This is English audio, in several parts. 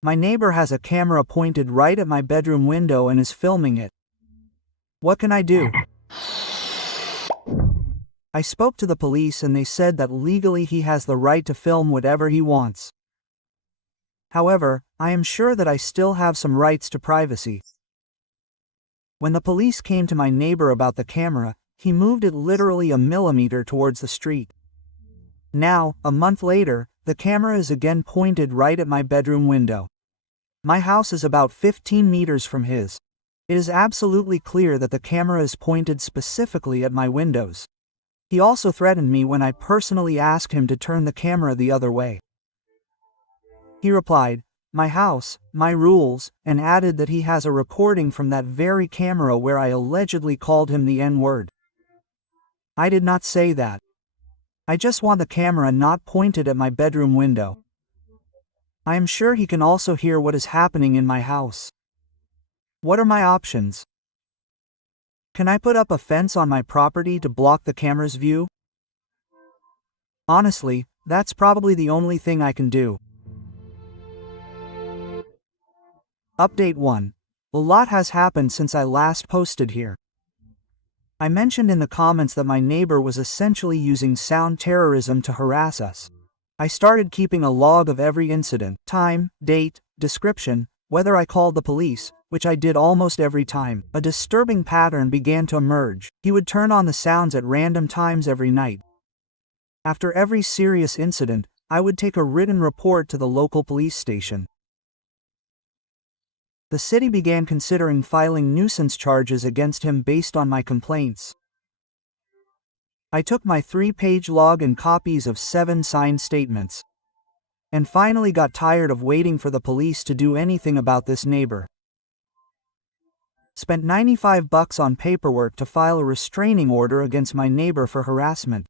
My neighbor has a camera pointed right at my bedroom window and is filming it. What can I do? I spoke to the police and they said that legally he has the right to film whatever he wants. However, I am sure that I still have some rights to privacy. When the police came to my neighbor about the camera, he moved it literally a millimeter towards the street. Now, a month later, the camera is again pointed right at my bedroom window. My house is about 15 meters from his. It is absolutely clear that the camera is pointed specifically at my windows. He also threatened me when I personally asked him to turn the camera the other way. He replied, "My house, my rules," and added that he has a recording from that very camera where I allegedly called him the N-word. I did not say that. I just want the camera not pointed at my bedroom window. I am sure he can also hear what is happening in my house. What are my options? Can I put up a fence on my property to block the camera's view? Honestly, that's probably the only thing I can do. Update 1. A lot has happened since I last posted here. I mentioned in the comments that my neighbor was essentially using sound terrorism to harass us. I started keeping a log of every incident, time, date, description, whether I called the police, which I did almost every time. A disturbing pattern began to emerge. He would turn on the sounds at random times every night. After every serious incident, I would take a written report to the local police station. The city began considering filing nuisance charges against him based on my complaints. I took my 3-page log and copies of 7 signed statements, and finally got tired of waiting for the police to do anything about this neighbor. Spent $95 on paperwork to file a restraining order against my neighbor for harassment.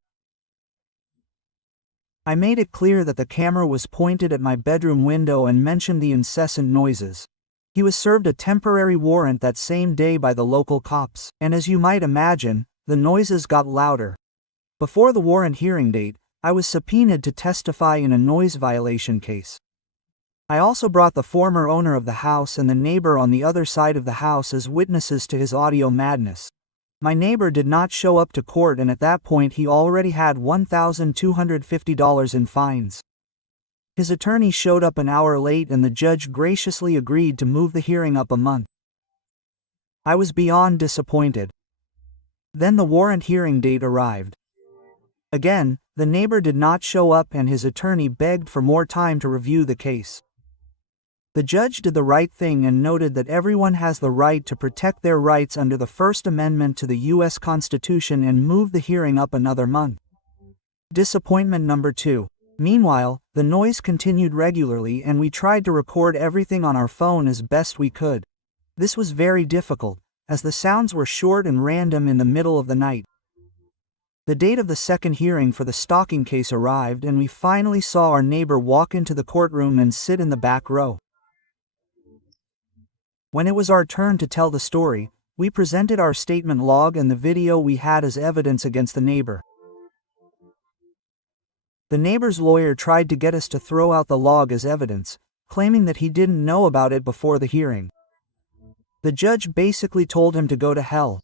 I made it clear that the camera was pointed at my bedroom window and mentioned the incessant noises. He was served a temporary warrant that same day by the local cops, and as you might imagine, the noises got louder. Before the warrant hearing date, I was subpoenaed to testify in a noise violation case. I also brought the former owner of the house and the neighbor on the other side of the house as witnesses to his audio madness. My neighbor did not show up to court, and at that point he already had $1,250 in fines. His attorney showed up an hour late and the judge graciously agreed to move the hearing up a month. I was beyond disappointed. Then the warrant hearing date arrived. Again, the neighbor did not show up and his attorney begged for more time to review the case. The judge did the right thing and noted that everyone has the right to protect their rights under the First Amendment to the U.S. Constitution and moved the hearing up another month. Disappointment number 2. Meanwhile, the noise continued regularly and we tried to record everything on our phone as best we could. This was very difficult, as the sounds were short and random in the middle of the night. The date of the second hearing for the stalking case arrived and we finally saw our neighbor walk into the courtroom and sit in the back row. When it was our turn to tell the story, we presented our statement log and the video we had as evidence against the neighbor. The neighbor's lawyer tried to get us to throw out the log as evidence, claiming that he didn't know about it before the hearing. The judge basically told him to go to hell.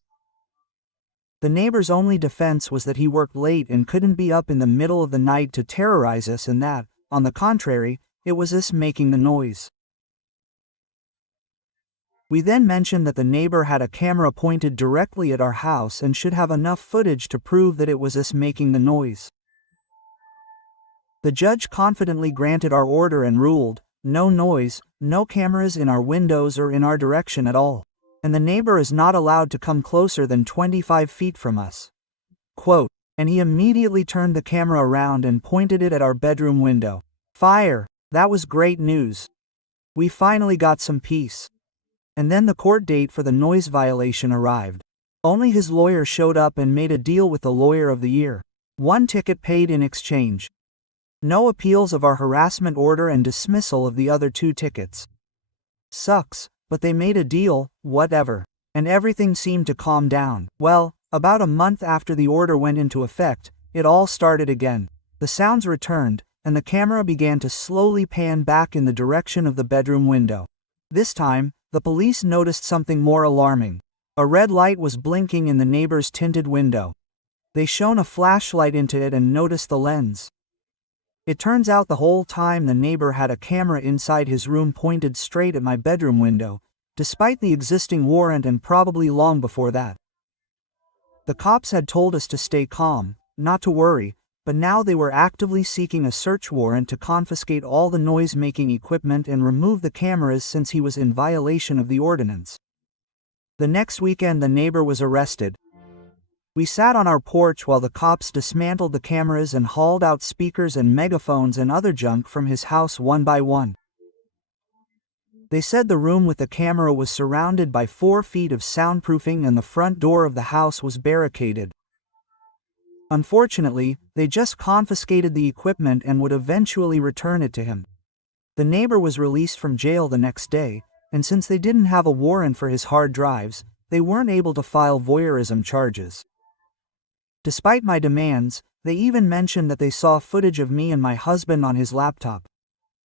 The neighbor's only defense was that he worked late and couldn't be up in the middle of the night to terrorize us, and that, on the contrary, it was us making the noise. We then mentioned that the neighbor had a camera pointed directly at our house and should have enough footage to prove that it was us making the noise. The judge confidently granted our order and ruled, no noise, no cameras in our windows or in our direction at all, and the neighbor is not allowed to come closer than 25 feet from us. Quote, and he immediately turned the camera around and pointed it at our bedroom window. Fire! That was great news. We finally got some peace. And then the court date for the noise violation arrived. Only his lawyer showed up and made a deal with the lawyer of the year. 1 ticket paid in exchange. No appeals of our harassment order and dismissal of the other 2 tickets. Sucks, but they made a deal, whatever. And everything seemed to calm down. Well, about a month after the order went into effect, it all started again. The sounds returned, and the camera began to slowly pan back in the direction of the bedroom window. This time, the police noticed something more alarming. A red light was blinking in the neighbor's tinted window. They shone a flashlight into it and noticed the lens. It turns out the whole time the neighbor had a camera inside his room pointed straight at my bedroom window, despite the existing warrant and probably long before that. The cops had told us to stay calm, not to worry, but now they were actively seeking a search warrant to confiscate all the noise-making equipment and remove the cameras since he was in violation of the ordinance. The next weekend the neighbor was arrested. We sat on our porch while the cops dismantled the cameras and hauled out speakers and megaphones and other junk from his house one by one. They said the room with the camera was surrounded by 4 feet of soundproofing and the front door of the house was barricaded. Unfortunately, they just confiscated the equipment and would eventually return it to him. The neighbor was released from jail the next day, and since they didn't have a warrant for his hard drives, they weren't able to file voyeurism charges. Despite my demands, they even mentioned that they saw footage of me and my husband on his laptop.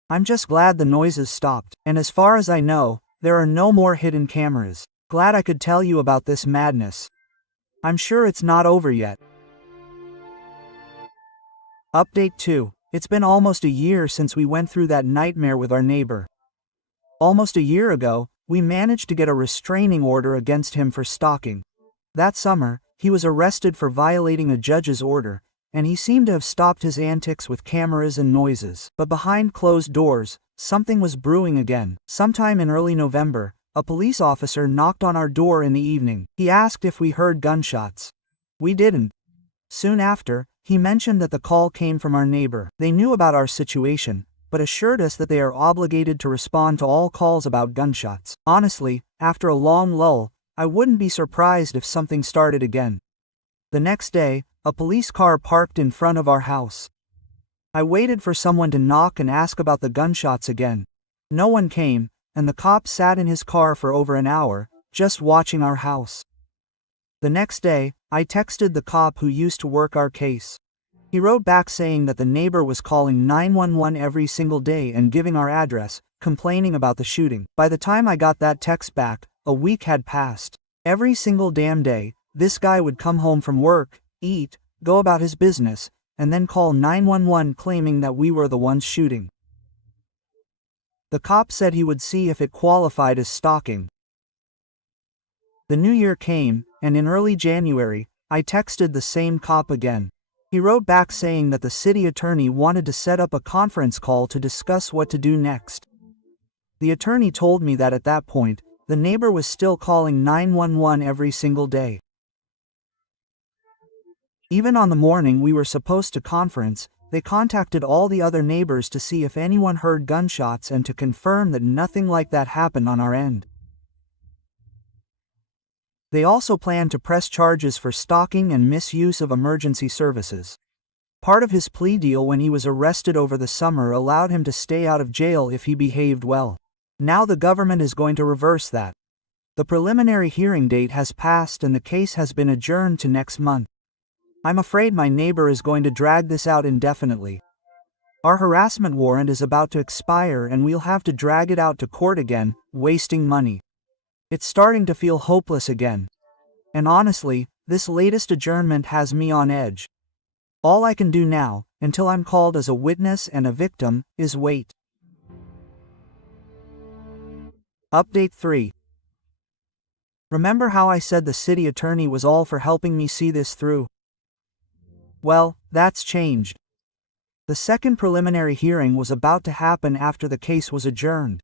I'm just glad the noises stopped, and as far as I know, there are no more hidden cameras. Glad I could tell you about this madness. I'm sure it's not over yet. Update 2. It's been almost a year since we went through that nightmare with our neighbor. Almost a year ago, we managed to get a restraining order against him for stalking. That summer, he was arrested for violating a judge's order, and he seemed to have stopped his antics with cameras and noises. But behind closed doors, something was brewing again. Sometime in early November, a police officer knocked on our door in the evening. He asked if we heard gunshots. We didn't. Soon after, he mentioned that the call came from our neighbor. They knew about our situation, but assured us that they are obligated to respond to all calls about gunshots. Honestly, after a long lull, I wouldn't be surprised if something started again. The next day, a police car parked in front of our house. I waited for someone to knock and ask about the gunshots again. No one came, and the cop sat in his car for over an hour, just watching our house. The next day, I texted the cop who used to work our case. He wrote back saying that the neighbor was calling 911 every single day and giving our address, complaining about the shooting. By the time I got that text back, a week had passed. Every single damn day, this guy would come home from work, eat, go about his business, and then call 911 claiming that we were the ones shooting. The cop said he would see if it qualified as stalking. The new year came, and in early January, I texted the same cop again. He wrote back saying that the city attorney wanted to set up a conference call to discuss what to do next. The attorney told me that at that point, the neighbor was still calling 911 every single day. Even on the morning we were supposed to conference, they contacted all the other neighbors to see if anyone heard gunshots and to confirm that nothing like that happened on our end. They also planned to press charges for stalking and misuse of emergency services. Part of his plea deal when he was arrested over the summer allowed him to stay out of jail if he behaved well. Now the government is going to reverse that. The preliminary hearing date has passed and the case has been adjourned to next month. I'm afraid my neighbor is going to drag this out indefinitely. Our harassment warrant is about to expire and we'll have to drag it out to court again, wasting money. It's starting to feel hopeless again. And honestly, this latest adjournment has me on edge. All I can do now, until I'm called as a witness and a victim, is wait. Update 3. Remember how I said the city attorney was all for helping me see this through? Well, that's changed. The second preliminary hearing was about to happen after the case was adjourned.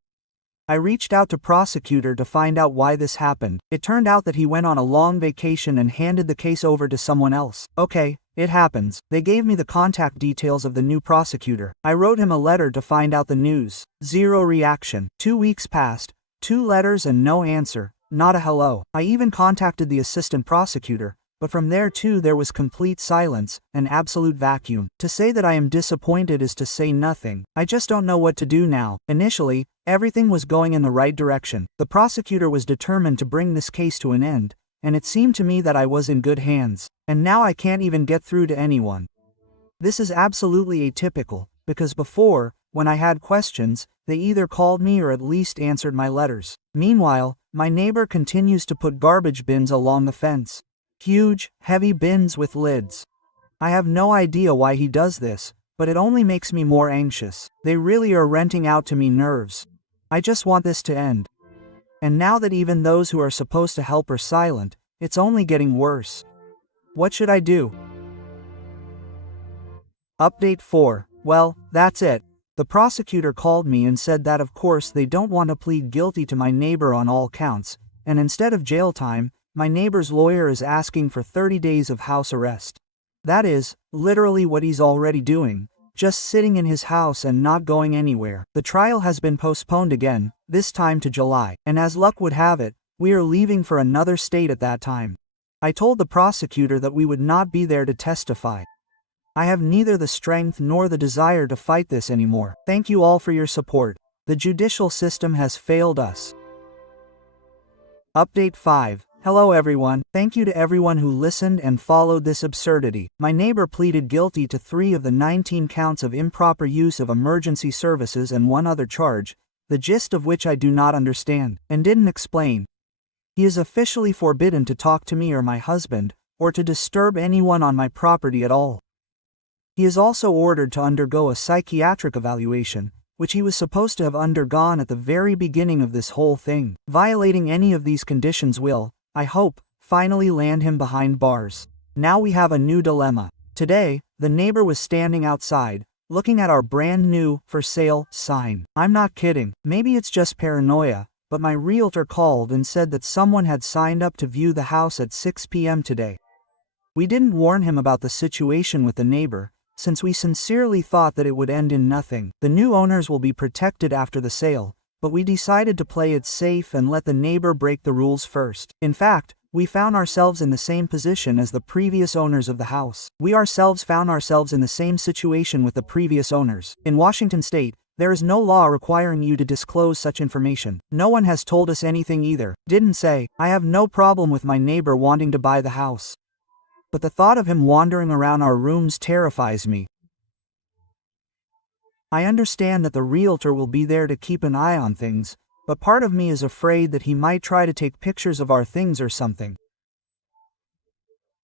I reached out to prosecutor to find out why this happened. It turned out that he went on a long vacation and handed the case over to someone else. Okay, it happens. They gave me the contact details of the new prosecutor. I wrote him a letter to find out the news. Zero reaction. 2 weeks passed, 2 letters and no answer. Not a hello. I even contacted the assistant prosecutor, but from there too there was complete silence, an absolute vacuum. To say that I am disappointed is to say nothing. I just don't know what to do now. Initially, everything was going in the right direction. The prosecutor was determined to bring this case to an end, and it seemed to me that I was in good hands. And now I can't even get through to anyone. This is absolutely atypical. because before, when I had questions, they either called me or at least answered my letters. Meanwhile, my neighbor continues to put garbage bins along the fence. Huge, heavy bins with lids. I have no idea why he does this, but it only makes me more anxious. They really are renting out to me nerves. I just want this to end. And now that even those who are supposed to help are silent, it's only getting worse. What should I do? Update 4. Well, that's it. The prosecutor called me and said that of course they don't want to plead guilty to my neighbor on all counts, and instead of jail time, my neighbor's lawyer is asking for 30 days of house arrest. That is, literally what he's already doing, just sitting in his house and not going anywhere. The trial has been postponed again, this time to July, and as luck would have it, we are leaving for another state at that time. I told the prosecutor that we would not be there to testify. I have neither the strength nor the desire to fight this anymore. Thank you all for your support. The judicial system has failed us. Update 5. Hello everyone. Thank you to everyone who listened and followed this absurdity. My neighbor pleaded guilty to 3 of the 19 counts of improper use of emergency services and one other charge, the gist of which I do not understand, and didn't explain. He is officially forbidden to talk to me or my husband, or to disturb anyone on my property at all. He is also ordered to undergo a psychiatric evaluation, which he was supposed to have undergone at the very beginning of this whole thing. Violating any of these conditions will, I hope, finally land him behind bars. Now we have a new dilemma. Today, the neighbor was standing outside, looking at our brand new, for sale, sign. I'm not kidding, maybe it's just paranoia, but my realtor called and said that someone had signed up to view the house at 6 p.m. today. We didn't warn him about the situation with the neighbor, since we sincerely thought that it would end in nothing. The new owners will be protected after the sale, but we decided to play it safe and let the neighbor break the rules first. In fact, we found ourselves in the same position as the previous owners of the house. We ourselves found ourselves in the same situation with the previous owners. In Washington state, there is no law requiring you to disclose such information. No one has told us anything either. Didn't say, I have no problem with my neighbor wanting to buy the house. But the thought of him wandering around our rooms terrifies me. I understand that the realtor will be there to keep an eye on things, but part of me is afraid that he might try to take pictures of our things or something.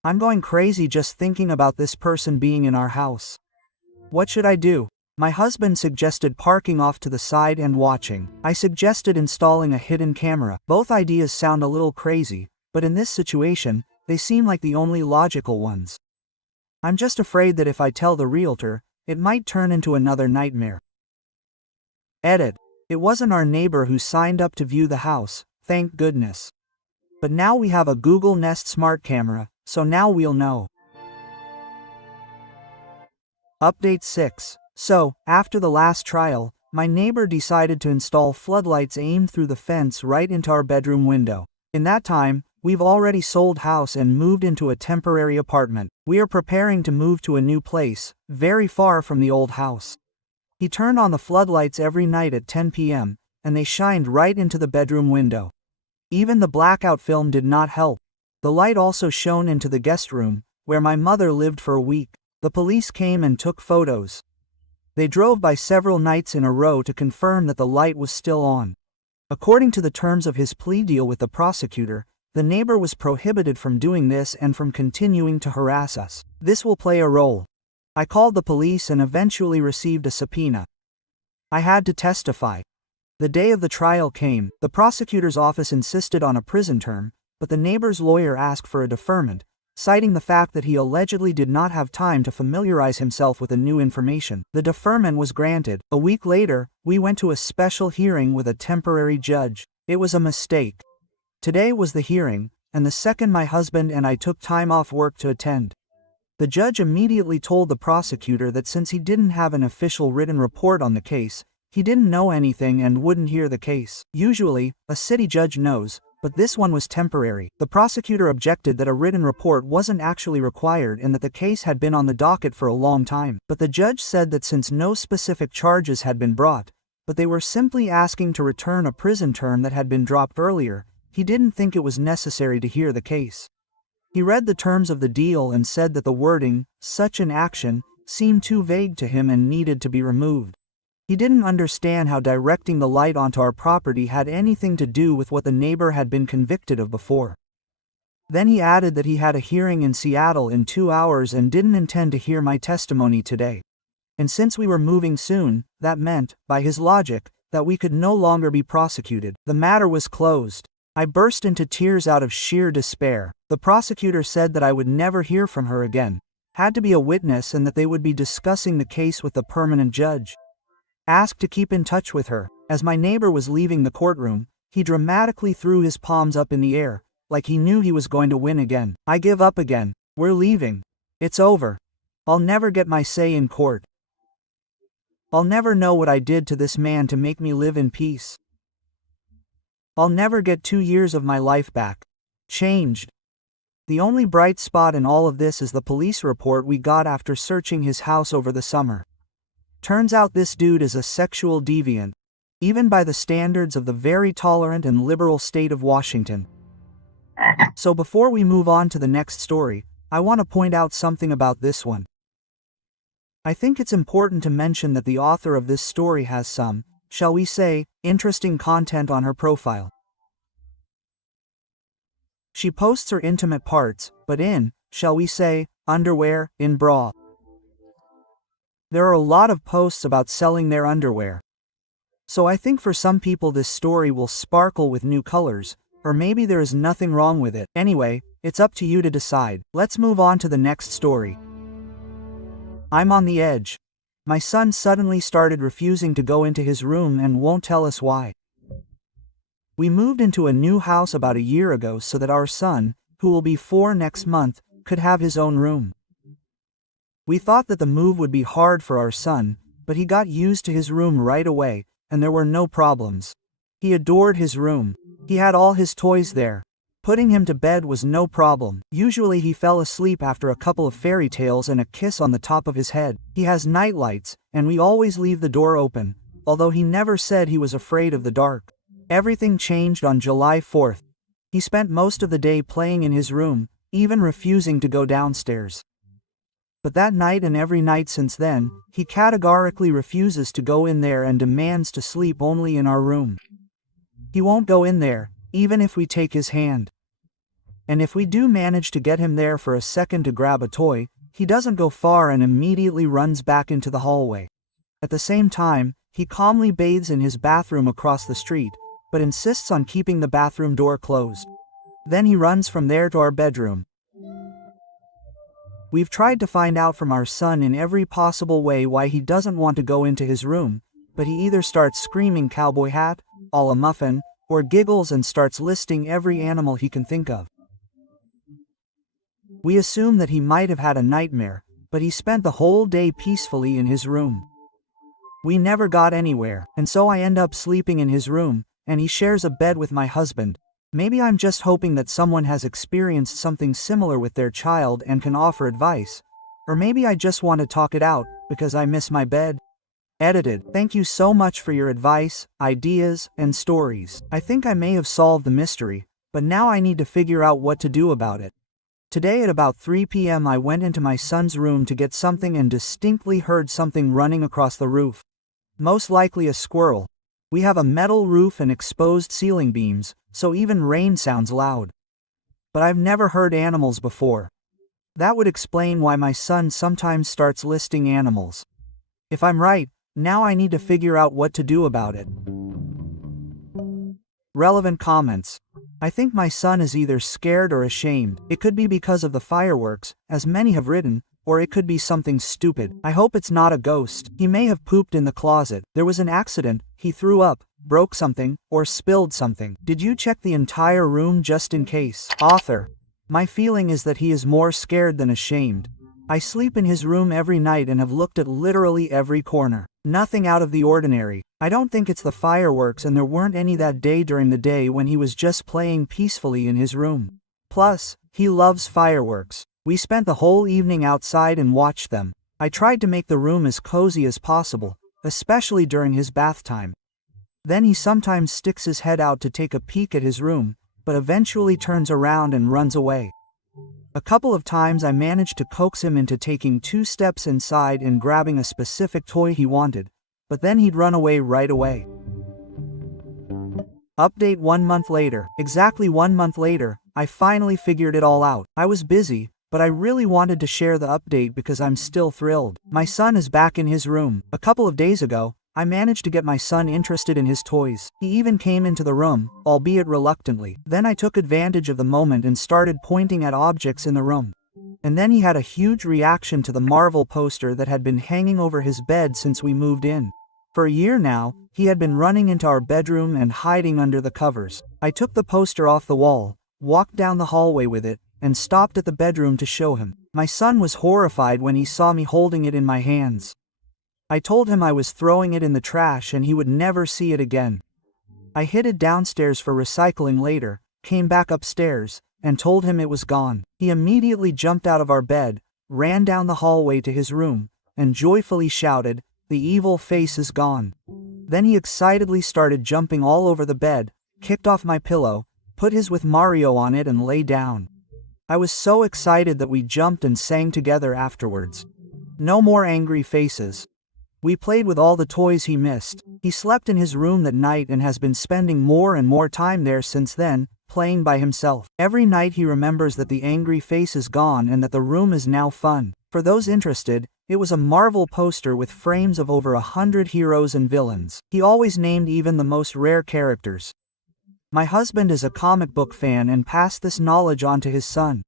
I'm going crazy just thinking about this person being in our house. What should I do? My husband suggested parking off to the side and watching. I suggested installing a hidden camera. Both ideas sound a little crazy, but in this situation, they seem like the only logical ones. I'm just afraid that if I tell the realtor, it might turn into another nightmare. Edit. It wasn't our neighbor who signed up to view the house, thank goodness. But now we have a Google Nest smart camera, so now we'll know. Update 6. So, after the last trial, my neighbor decided to install floodlights aimed through the fence right into our bedroom window. In that time, we've already sold house and moved into a temporary apartment. We are preparing to move to a new place, very far from the old house. He turned on the floodlights every night at 10 p.m., and they shined right into the bedroom window. Even the blackout film did not help. The light also shone into the guest room, where my mother lived for a week. The police came and took photos. They drove by several nights in a row to confirm that the light was still on. According to the terms of his plea deal with the prosecutor, the neighbor was prohibited from doing this and from continuing to harass us. This will play a role. I called the police and eventually received a subpoena. I had to testify. The day of the trial came. The prosecutor's office insisted on a prison term, but the neighbor's lawyer asked for a deferment, citing the fact that he allegedly did not have time to familiarize himself with the new information. The deferment was granted. A week later, we went to a special hearing with a temporary judge. It was a mistake. Today was the hearing, and the second my husband and I took time off work to attend. The judge immediately told the prosecutor that since he didn't have an official written report on the case, he didn't know anything and wouldn't hear the case. Usually, a city judge knows, but this one was temporary. The prosecutor objected that a written report wasn't actually required and that the case had been on the docket for a long time. But the judge said that since no specific charges had been brought, but they were simply asking to return a prison term that had been dropped earlier, he didn't think it was necessary to hear the case. He read the terms of the deal and said that the wording, "such an action," seemed too vague to him and needed to be removed. He didn't understand how directing the light onto our property had anything to do with what the neighbor had been convicted of before. Then he added that he had a hearing in Seattle in 2 hours and didn't intend to hear my testimony today. And since we were moving soon, that meant, by his logic, that we could no longer be prosecuted. The matter was closed. I burst into tears out of sheer despair. The prosecutor said that I would never hear from her again, had to be a witness, and that they would be discussing the case with the permanent judge. Asked to keep in touch with her. As my neighbor was leaving the courtroom, he dramatically threw his palms up in the air, like he knew he was going to win again. I give up again. We're leaving. It's over. I'll never get my say in court. I'll never know what I did to this man to make me live in peace. I'll never get 2 years of my life back. Changed. The only bright spot in all of this is the police report we got after searching his house over the summer. Turns out this dude is a sexual deviant, even by the standards of the very tolerant and liberal state of Washington. So before we move on to the next story, I want to point out something about this one. I think it's important to mention that the author of this story has some, shall we say, interesting content on her profile. She posts her intimate parts, but in, shall we say, underwear, in bra. There are a lot of posts about selling their underwear. So I think for some people this story will sparkle with new colors, or maybe there is nothing wrong with it. Anyway, it's up to you to decide. Let's move on to the next story. I'm on the edge. My son suddenly started refusing to go into his room and won't tell us why. We moved into a new house about a year ago so that our son, who will be 4 next month, could have his own room. We thought that the move would be hard for our son, but he got used to his room right away, and there were no problems. He adored his room. He had all his toys there. Putting him to bed was no problem. Usually he fell asleep after a couple of fairy tales and a kiss on the top of his head. He has night lights, and we always leave the door open, although he never said he was afraid of the dark. Everything changed on July 4th. He spent most of the day playing in his room, even refusing to go downstairs. But that night and every night since then, he categorically refuses to go in there and demands to sleep only in our room. He won't go in there, even if we take his hand. And if we do manage to get him there for a second to grab a toy, he doesn't go far and immediately runs back into the hallway. At the same time, he calmly bathes in his bathroom across the street, but insists on keeping the bathroom door closed. Then he runs from there to our bedroom. We've tried to find out from our son in every possible way why he doesn't want to go into his room, but he either starts screaming cowboy hat, a la muffin, or giggles and starts listing every animal he can think of. We assume that he might have had a nightmare, but he spent the whole day peacefully in his room. We never got anywhere, and so I end up sleeping in his room, and he shares a bed with my husband. Maybe I'm just hoping that someone has experienced something similar with their child and can offer advice. Or maybe I just want to talk it out, because I miss my bed. Edited. Thank you so much for your advice, ideas, and stories. I think I may have solved the mystery, but now I need to figure out what to do about it. Today at about 3 p.m. I went into my son's room to get something and distinctly heard something running across the roof. Most likely a squirrel. We have a metal roof and exposed ceiling beams, so even rain sounds loud. But I've never heard animals before. That would explain why my son sometimes starts listing animals. If I'm right, now I need to figure out what to do about it. Relevant comments. I think my son is either scared or ashamed. It could be because of the fireworks, as many have written, or it could be something stupid. I hope it's not a ghost. He may have pooped in the closet. There was an accident, he threw up, broke something, or spilled something. Did you check the entire room just in case? Author. My feeling is that he is more scared than ashamed. I sleep in his room every night and have looked at literally every corner. Nothing out of the ordinary. I don't think it's the fireworks, and there weren't any that day during the day when he was just playing peacefully in his room. Plus, he loves fireworks. We spent the whole evening outside and watched them. I tried to make the room as cozy as possible, especially during his bath time. Then he sometimes sticks his head out to take a peek at his room, but eventually turns around and runs away. A couple of times I managed to coax him into taking 2 steps inside and grabbing a specific toy he wanted, but then he'd run away right away. Update 1 month later. Exactly 1 month later, I finally figured it all out. I was busy, but I really wanted to share the update because I'm still thrilled. My son is back in his room. A couple of days ago, I managed to get my son interested in his toys. He even came into the room, albeit reluctantly. Then I took advantage of the moment and started pointing at objects in the room. And then he had a huge reaction to the Marvel poster that had been hanging over his bed since we moved in. For a year now, he had been running into our bedroom and hiding under the covers. I took the poster off the wall, walked down the hallway with it, and stopped at the bedroom to show him. My son was horrified when he saw me holding it in my hands. I told him I was throwing it in the trash and he would never see it again. I hid it downstairs for recycling later, came back upstairs, and told him it was gone. He immediately jumped out of our bed, ran down the hallway to his room, and joyfully shouted, "The evil face is gone." Then he excitedly started jumping all over the bed, kicked off my pillow, put his with Mario on it and lay down. I was so excited that we jumped and sang together afterwards. No more angry faces. We played with all the toys he missed. He slept in his room that night and has been spending more and more time there since then, playing by himself. Every night he remembers that the angry face is gone and that the room is now fun. For those interested, it was a Marvel poster with frames of over 100 heroes and villains. He always named even the most rare characters. My husband is a comic book fan and passed this knowledge on to his son.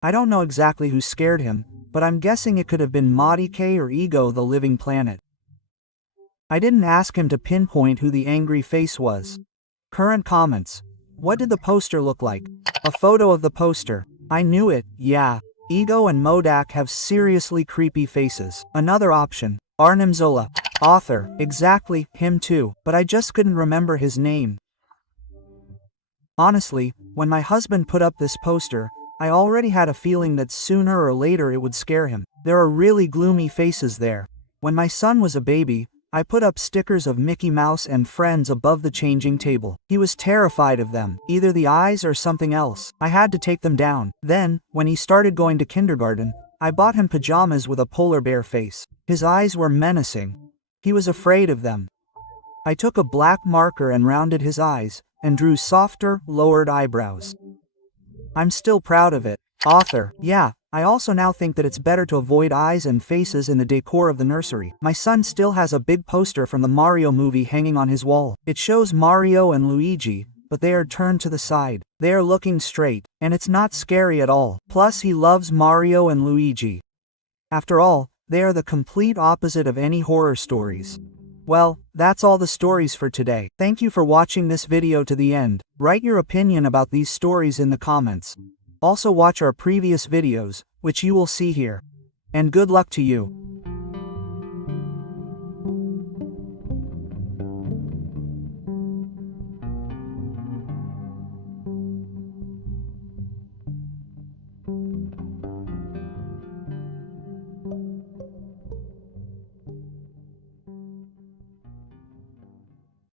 I don't know exactly who scared him, but I'm guessing it could have been Modike or Ego the Living Planet. I didn't ask him to pinpoint who the angry face was. Current comments. What did the poster look like? A photo of the poster. I knew it, yeah. Ego and Modak have seriously creepy faces. Another option. Arnim Zola. Author. Exactly, him too, but I just couldn't remember his name. Honestly, when my husband put up this poster, I already had a feeling that sooner or later it would scare him. There are really gloomy faces there. When my son was a baby, I put up stickers of Mickey Mouse and friends above the changing table. He was terrified of them, either the eyes or something else. I had to take them down. Then, when he started going to kindergarten, I bought him pajamas with a polar bear face. His eyes were menacing. He was afraid of them. I took a black marker and rounded his eyes, and drew softer, lowered eyebrows. I'm still proud of it. Author. Yeah, I also now think that it's better to avoid eyes and faces in the decor of the nursery. My son still has a big poster from the Mario movie hanging on his wall. It shows Mario and Luigi, but they are turned to the side. They are looking straight, and it's not scary at all. Plus he loves Mario and Luigi. After all, they are the complete opposite of any horror stories. Well, that's all the stories for today. Thank you for watching this video to the end. Write your opinion about these stories in the comments. Also watch our previous videos, which you will see here. And good luck to you.